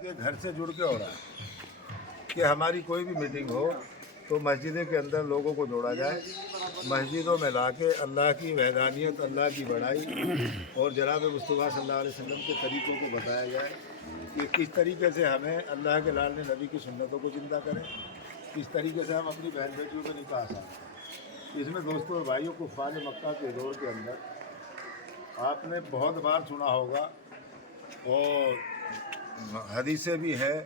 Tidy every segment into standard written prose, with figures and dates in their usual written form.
के घर से जुड़ के हो रहा है कि हमारी कोई भी मीटिंग हो तो मस्जिद के अंदर लोगों को जोड़ा जाए, मस्जिदों में लाके अल्लाह की वहदानियत, अल्लाह की बड़ाई और जनाब मुस्तफ़ा सल्लल्लाहु अलैहि वसल्लम के तरीक़ों को बताया जाए कि किस तरीके से हमें अल्लाह के लाल ने नबी की सुन्नतों को ज़िंदा करें, किस तरीके से हम अपनी बहन बेटियों को निकाह सकें। इसमें दोस्तों और भाइयों को कुफ़ार मक्का के दौर के अंदर आपने बहुत बार सुना होगा और हदीसें भी हैं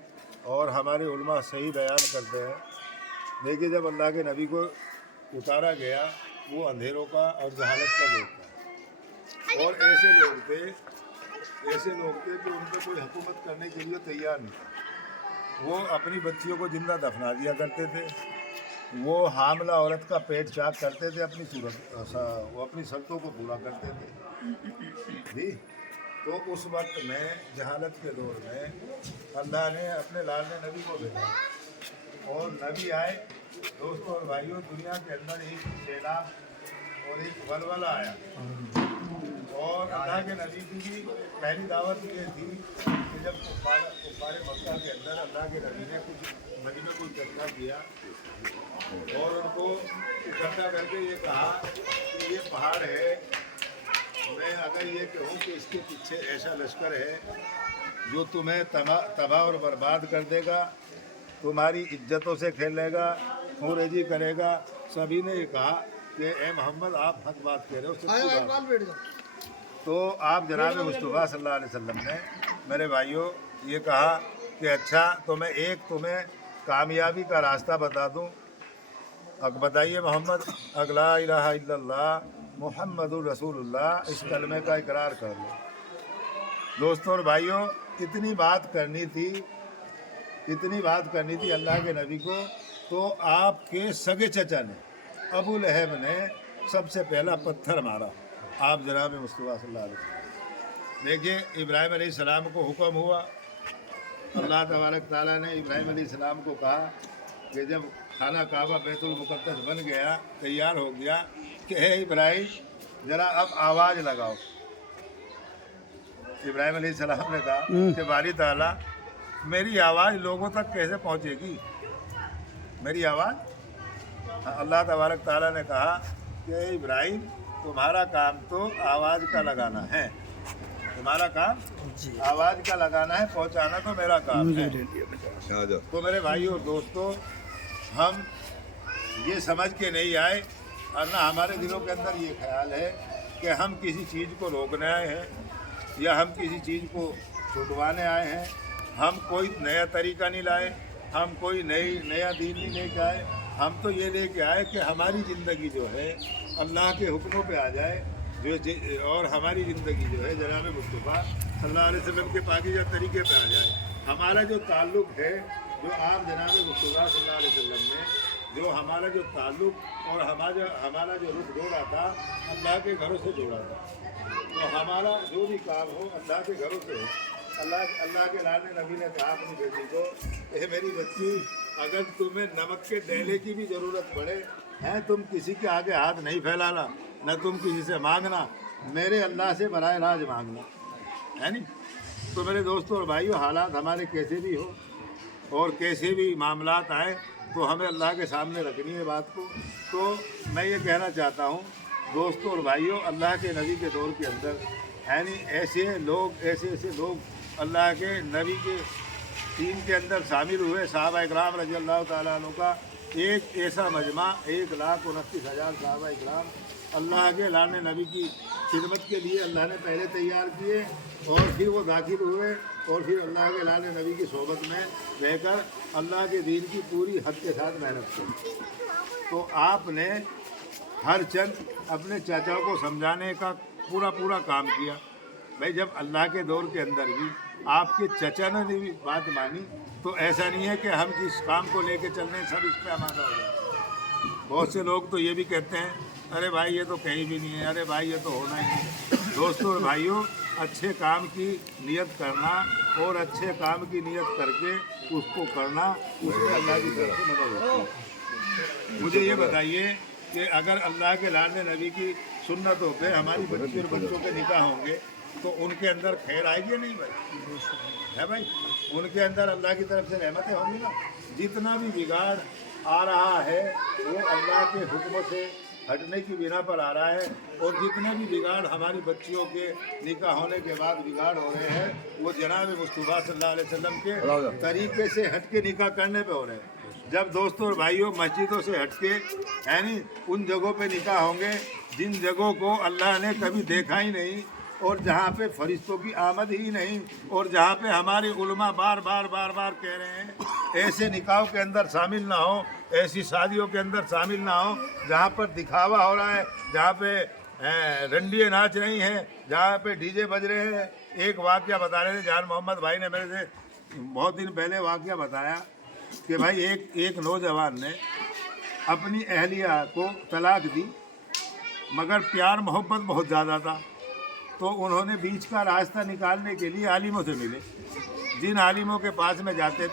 और हमारे उलमा सही बयान करते हैं। देखिए, जब अल्लाह के नबी को उतारा गया वो अंधेरों का और जहालत का दौर था और ऐसे लोग थे कि उन पर कोई हुकूमत करने के लिए तैयार नहीं था। वो अपनी बच्चियों को जिंदा दफना दिया करते थे, वो हामला औरत का पेट चाक करते थे, वो अपनी शर्तों को पूरा करते थे जी। तो उस वक्त में जहालत के दौर में अल्लाह ने अपने लाल नबी को भेजा और नबी आए। दोस्तों और भाइयों, दुनिया के अंदर एक सैलाब और एक वलवला आया और अल्लाह के नबी की भी पहली दावत ये थी कि जब कुफ़ार मक्का के अंदर अल्लाह के नबी ने कुछ इकट्ठा किया और उनको इकट्ठा करके ये कहा कि ये पहाड़ है, मैं अगर ये कहूँ कि इसके पीछे ऐसा लश्कर है जो तुम्हें तबाह और बर्बाद कर देगा, तुम्हारी इज्जतों से खेलेगा, खूंरेजी करेगा। सभी ने ये कहा कि ए मोहम्मद, आप हक बात कह रहे हो, सच्ची बात। तो आप जनाब मुस्तफ़ा सल्लल्लाहु अलैहि वसल्लम ने मेरे भाइयों ये कहा कि अच्छा, तो मैं एक तुम्हें कामयाबी का रास्ता बता दूँ। बताइए मोहम्मद, अगला इलाहा इल्लल्लाह मुहम्मदुर रसूलुल्लाह, इस कलमे का इकरार कर लो। दोस्तों और भाइयों, इतनी बात करनी थी अल्लाह के नबी को, तो आपके सगे चचा ने अबू लहब ने सबसे पहला पत्थर मारा। आप जनाब मुस्तफ़ा सल्लल्लाहु अलैहि वसल्लम देखिए, इब्राहिम अलैहिस्सलाम को हुक्म हुआ, अल्लाह तबारक ताला ने इब्राहिम अलैहिस्सलाम को कहा कि जब खाना काबा बैतुल मुक़द्दस बन गया, तैयार हो गया, कि हे इब्राहिम, ज़रा अब आवाज़ लगाओ। इब्राहिम अलैहिस्सलाम ने कहा कि बारी ताला, मेरी आवाज़ लोगों तक कैसे पहुँचेगी? मेरी आवाज़? अल्लाह तबारक ताला ने कहा कि इब्राहिम, तुम्हारा काम तो आवाज़ का लगाना है, तुम्हारा काम आवाज़ का लगाना है, पहुँचाना तो मेरा काम है। तो मेरे भाइयों और दोस्तों, हम ये समझ के नहीं आए और ना हमारे दिलों के अंदर ये ख्याल है कि हम किसी चीज़ को रोकने आए हैं या हम किसी चीज़ को छुटवाने आए हैं। हम कोई नया तरीका नहीं लाए, हम कोई नया दीन नहीं लेके आए। हम तो ये लेके आए कि हमारी ज़िंदगी जो है अल्लाह के हुक्मों पे आ जाए, और हमारी ज़िंदगी जो है जनाब मुस्तफ़ा सल्लल्लाहु अलैहि वसल्लम के पाकीज़ा तरीके पे आ जाए। हमारा जो ताल्लुक़ है, जो आप जनाब मुस्तफ़ा सल्लल्लाहु अलैहि वसल्लम ने जो हमारा जो ताल्लुक़ और हमारा जो रुख जोड़ा था, अल्लाह के घरों से जोड़ा था। तो हमारा जो भी काम हो अल्लाह के घरों से हो। अल्लाह के लाल नबी ने कहा अपनी बेटी को, ए मेरी बच्ची, अगर तुम्हें नमक के डेले की भी ज़रूरत पड़े हैं, तुम किसी के आगे हाथ नहीं फैलाना, न तुम किसी से मांगना, मेरे अल्लाह से बराह राज मांगना, है नहीं। तो मेरे दोस्तों और भाइयों, हालात हमारे कैसे भी हो और कैसे भी मामलात आए, तो हमें अल्लाह के सामने रखनी है बात को। तो मैं ये कहना चाहता हूँ दोस्तों और भाइयों, अल्लाह के नबी के दौर के अंदर है नहीं ऐसे लोग अल्लाह के नबी के टीम के अंदर शामिल हुए। सहाबा इकराम रज़ी अल्लाह ताला अन्हु का एक ऐसा मजमा, 1,29,000 सहाबा इकराम अल्लाह के लाने नबी की खिदमत के लिए अल्लाह ने पहले तैयार किए और फिर वो दाखिल हुए और फिर अल्लाह के लाने नबी की सोबत में रहकर अल्लाह के दीन की पूरी हद के साथ मेहनत की। तो आपने हर चंद अपने चाचाओं को समझाने का पूरा काम किया। भाई, जब अल्लाह के दौर के अंदर भी आपके चचा ने भी बात मानी, तो ऐसा नहीं है कि हम जिस काम को लेके चल रहे हैं सब इस पर आमादा हो जाए। बहुत से लोग तो ये भी कहते हैं, अरे भाई ये तो कहीं भी नहीं है, अरे भाई ये तो होना ही है। दोस्तों और भाइयों, अच्छे काम की नियत करना और अच्छे काम की नियत करके उसको करना, उसमें अल्लाह की तरफ से मदद होती है। मुझे ये बताइए कि अगर अल्लाह के लाल नबी की सुन्नतों पे हमारी बच्ची और बच्चों के निकाह होंगे तो उनके अंदर खैर आएगी या नहीं भाई? है भाई, उनके अंदर अल्लाह की तरफ से रहमतें होंगी ना। जितना भी बिगाड़ आ रहा है वो अल्लाह के हुक्म से हटने की बिना पर आ रहा है, और जितने भी बिगाड़ हमारी बच्चियों के निकाह होने के बाद बिगाड़ हो रहे हैं वो जनाब मुस्तफ़ा सल्लल्लाहु अलैहि वसल्लम के तरीके से हट के निकाह करने पे हो रहे हैं। जब दोस्तों और भाइयों मस्जिदों से हटके यानी उन जगहों पे निकाह होंगे जिन जगहों को अल्लाह ने कभी देखा ही नहीं, और जहाँ पे फरिश्तों की आमद ही नहीं, और जहाँ पे हमारे उलमा बार बार कह रहे हैं ऐसे निकाहों के अंदर शामिल ना हो, ऐसी शादियों के अंदर शामिल ना हो जहाँ पर दिखावा हो रहा है, जहाँ पे रंडिये नाच रही हैं, जहाँ पे डीजे बज रहे हैं। एक वाक़या बता रहे थे जान मोहम्मद भाई ने मेरे से बहुत दिन पहले वाक़या बताया कि भाई एक नौजवान ने अपनी अहलिया को तलाक दी, मगर प्यार मोहब्बत बहुत ज़्यादा था, तो उन्होंने बीच का रास्ता निकालने के लिए आलिमों से मिले। जिन आलिमों के पास में जाते